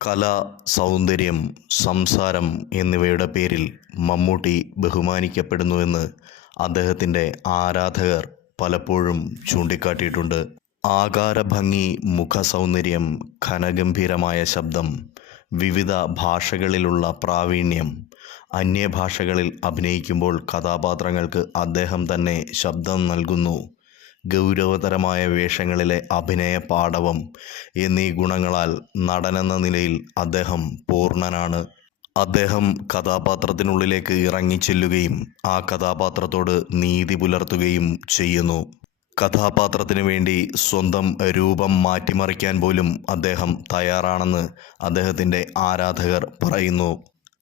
കല സൗന്ദര്യം സംസാരം എന്നിവയുടെ പേരിൽ മമ്മൂട്ടി ബഹുമാനിക്കപ്പെടുന്നുവെന്ന് അദ്ദേഹത്തിന്റെ ആരാധകർ പലപ്പോഴും ചൂണ്ടിക്കാട്ടിയിട്ടുണ്ട്. ആകാരഭംഗി മുഖസൗന്ദര്യം ഘനഗംഭീരമായ ശബ്ദം വിവിധ ഭാഷകളിലുള്ള പ്രാവീണ്യം അന്യഭാഷകളിൽ അഭിനയിക്കുമ്പോൾ കഥാപാത്രങ്ങൾക്ക് അദ്ദേഹം തന്നെ ശബ്ദം നൽകുന്നു. ഗൗരവതരമായ വേഷങ്ങളിലെ അഭിനയ പാടവം എന്നീ ഗുണങ്ങളാൽ നടനെന്ന നിലയിൽ അദ്ദേഹം പൂർണനാണ്. അദ്ദേഹം കഥാപാത്രത്തിനുള്ളിലേക്ക് ഇറങ്ങിച്ചെല്ലുകയും ആ കഥാപാത്രത്തോട് നീതി പുലർത്തുകയും ചെയ്യുന്നു. കഥാപാത്രത്തിനു വേണ്ടി സ്വന്തം രൂപം മാറ്റിമറിക്കാൻ പോലും അദ്ദേഹം തയ്യാറാണെന്ന് അദ്ദേഹത്തിന്റെ ആരാധകർ പറയുന്നു.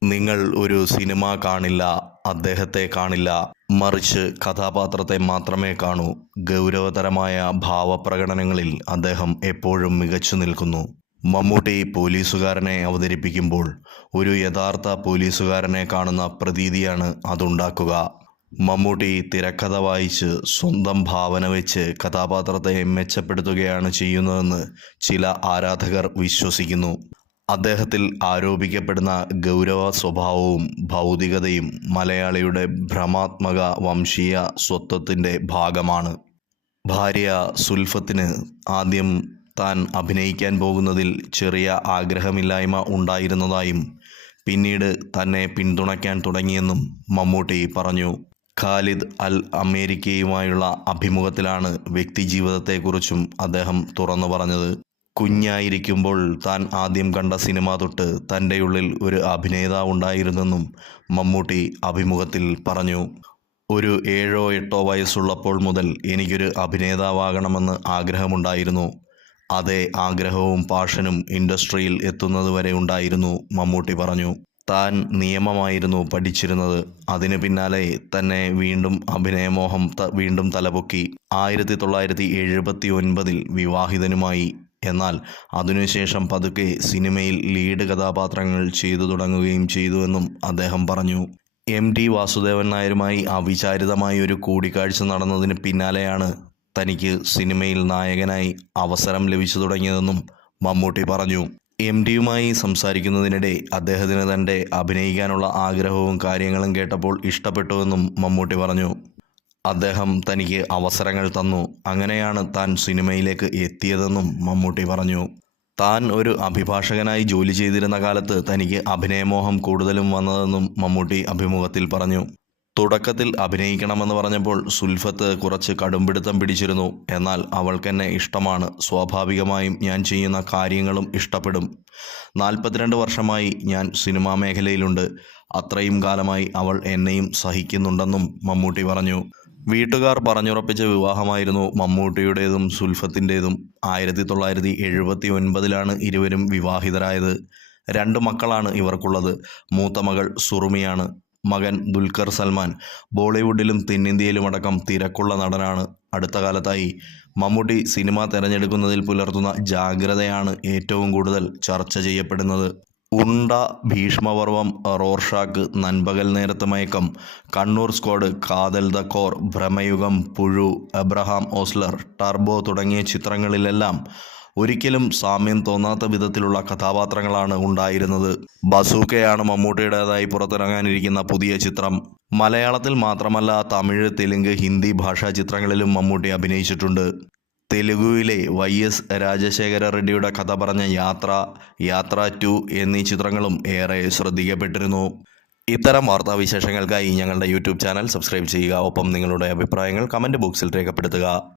നിങ്ങൾ ഒരു സിനിമ കാണില്ല അദ്ദേഹത്തെ കാണില്ല മറിച്ച് കഥാപാത്രത്തെ മാത്രമേ കാണൂ. ഗൗരവതരമായ ഭാവപ്രകടനങ്ങളിൽ അദ്ദേഹം എപ്പോഴും മികച്ചു നിൽക്കുന്നു. മമ്മൂട്ടി പോലീസുകാരനെ അവതരിപ്പിക്കുമ്പോൾ ഒരു യഥാർത്ഥ പോലീസുകാരനെ കാണുന്ന പ്രതീതിയാണ് അതുണ്ടാക്കുക. മമ്മൂട്ടി തിരക്കഥ വായിച്ച് സ്വന്തം ഭാവന വെച്ച് കഥാപാത്രത്തെ മെച്ചപ്പെടുത്തുകയാണ് ചെയ്യുന്നതെന്ന് ചില ആരാധകർ വിശ്വസിക്കുന്നു. അദ്ദേഹത്തിൽ ആരോപിക്കപ്പെടുന്ന ഗൗരവ സ്വഭാവവും ഭൗതികതയും മലയാളിയുടെ ഭ്രമാത്മക വംശീയ സ്വത്വത്തിന്റെ ഭാഗമാണ്. ഭാര്യ സുൽഫത്തിന് ആദ്യം താൻ അഭിനയിക്കാൻ പോകുന്നതിൽ ചെറിയ ആഗ്രഹമില്ലായ്മ ഉണ്ടായിരുന്നതായും പിന്നീട് തന്നെ പിന്തുണയ്ക്കാൻ തുടങ്ങിയെന്നും മമ്മൂട്ടി പറഞ്ഞു. ഖാലിദ് അൽ അമേരിക്കയുമായുള്ള അഭിമുഖത്തിലാണ് വ്യക്തിജീവിതത്തെക്കുറിച്ചും അദ്ദേഹം തുറന്നു പറഞ്ഞത്. കുഞ്ഞായിരിക്കുമ്പോൾ താൻ ആദ്യം കണ്ട സിനിമ തൊട്ട് തന്റെ ഉള്ളിൽ ഒരു അഭിനേതാവ് ഉണ്ടായിരുന്നെന്നും മമ്മൂട്ടി അഭിമുഖത്തിൽ പറഞ്ഞു. ഒരു ഏഴോ എട്ടോ വയസ്സുള്ളപ്പോൾ മുതൽ എനിക്കൊരു അഭിനേതാവാകണമെന്ന് ആഗ്രഹമുണ്ടായിരുന്നു. അതേ ആഗ്രഹവും പാഷനും ഇൻഡസ്ട്രിയിൽ എത്തുന്നതുവരെ ഉണ്ടായിരുന്നു മമ്മൂട്ടി പറഞ്ഞു. താൻ നിയമമായിരുന്നു പഠിച്ചിരുന്നത്. അതിനു പിന്നാലെ തന്നെ വീണ്ടും അഭിനയമോഹം വീണ്ടും തലപൊക്കി. ആയിരത്തി തൊള്ളായിരത്തി എഴുപത്തി ഒൻപതിൽ വിവാഹിതനുമായി. എന്നാൽ അതിനുശേഷം പതുക്കെ സിനിമയിൽ ലീഡ് കഥാപാത്രങ്ങൾ ചെയ്തു തുടങ്ങുകയും ചെയ്തുവെന്നും അദ്ദേഹം പറഞ്ഞു. എം ടി വാസുദേവൻ നായരുമായി അവിചാരിതമായി ഒരു കൂടിക്കാഴ്ച നടന്നതിന് പിന്നാലെയാണ് തനിക്ക് സിനിമയിൽ നായകനായി അവസരം ലഭിച്ചു തുടങ്ങിയതെന്നും മമ്മൂട്ടി പറഞ്ഞു. എം ഡിയുമായി സംസാരിക്കുന്നതിനിടെ അദ്ദേഹത്തിന് തന്റെ അഭിനയിക്കാനുള്ള ആഗ്രഹവും കാര്യങ്ങളും കേട്ടപ്പോൾ ഇഷ്ടപ്പെട്ടുവെന്നും മമ്മൂട്ടി പറഞ്ഞു. അദ്ദേഹം തനിക്ക് അവസരങ്ങൾ തന്നു. അങ്ങനെയാണ് താൻ സിനിമയിലേക്ക് എത്തിയതെന്നും മമ്മൂട്ടി പറഞ്ഞു. താൻ ഒരു അഭിഭാഷകനായി ജോലി ചെയ്തിരുന്ന കാലത്ത് തനിക്ക് അഭിനയമോഹം കൂടുതലും വന്നതെന്നും മമ്മൂട്ടി അഭിമുഖത്തിൽ പറഞ്ഞു. തുടക്കത്തിൽ അഭിനയിക്കണമെന്ന് പറഞ്ഞപ്പോൾ സുൽഫത്ത് കുറച്ച് കടുംപിടുത്തം പിടിച്ചിരുന്നു. എന്നാൽ അവൾക്കെന്നെ ഇഷ്ടമാണ്. സ്വാഭാവികമായും ഞാൻ ചെയ്യുന്ന കാര്യങ്ങളും ഇഷ്ടപ്പെടും. നാൽപ്പത്തിരണ്ട് വർഷമായി ഞാൻ സിനിമാ മേഖലയിലുണ്ട്. അത്രയും കാലമായി അവൾ എന്നെയും സഹിക്കുന്നുണ്ടെന്നും മമ്മൂട്ടി പറഞ്ഞു. വീട്ടുകാർ പറഞ്ഞുറപ്പിച്ച വിവാഹമായിരുന്നു മമ്മൂട്ടിയുടേതും സുൽഫത്തിന്റേതും. ആയിരത്തി തൊള്ളായിരത്തി എഴുപത്തി ഒൻപതിലാണ് ഇരുവരും വിവാഹിതരായത്. രണ്ട് മക്കളാണ് ഇവർക്കുള്ളത്. മൂത്ത മകൾ സുറുമിയാണ്. മകൻ ദുൽഖർ സൽമാൻ. ബോളിവുഡിലും തെന്നിന്ത്യയിലുമടക്കം തിരക്കുള്ള നടനാണ്. അടുത്ത കാലത്തായി മമ്മൂട്ടി സിനിമ തിരഞ്ഞെടുക്കുന്നതിൽ പുലർത്തുന്ന ജാഗ്രതയാണ് ഏറ്റവും കൂടുതൽ ചർച്ച ചെയ്യപ്പെടുന്നത്. ഉണ്ട Bheeshmaparvam Rorschach Nanpakal Nerathu Mayakkam Kannur squad Kaathal the core Bramayugam Puzhu Abraham Ozler turbo തുടങ്ങിയ ചിത്രങ്ങളിലെല്ലാം ഒരിക്കലും സാമ്യം തോന്നാത്ത വിധത്തിലുള്ള കഥാപാത്രങ്ങളാണ് ഉണ്ടായിരുന്നത്. ബസൂക്കയാണ് മമ്മൂട്ടിയുടേതായി പുറത്തിറങ്ങാനിരിക്കുന്ന പുതിയ ചിത്രം. മലയാളത്തിൽ മാത്രമല്ല തമിഴ് തെലുങ്ക് ഹിന്ദി ഭാഷാ ചിത്രങ്ങളിലും മമ്മൂട്ടി അഭിനയിച്ചിട്ടുണ്ട്. തെലുഗുവിലെ വൈ എസ് രാജശേഖര റെഡ്ഡിയുടെ കഥ പറഞ്ഞ യാത്ര യാത്ര ടു എന്നീ ചിത്രങ്ങളും ഏറെ ശ്രദ്ധിക്കപ്പെട്ടിരുന്നു. ഇത്തരം വാർത്താവിശേഷങ്ങൾക്കായി ഞങ്ങളുടെ യൂട്യൂബ് ചാനൽ സബ്സ്ക്രൈബ് ചെയ്യുക. ഒപ്പം നിങ്ങളുടെ അഭിപ്രായങ്ങൾ കമന്റ് ബോക്സിൽ രേഖപ്പെടുത്തുക.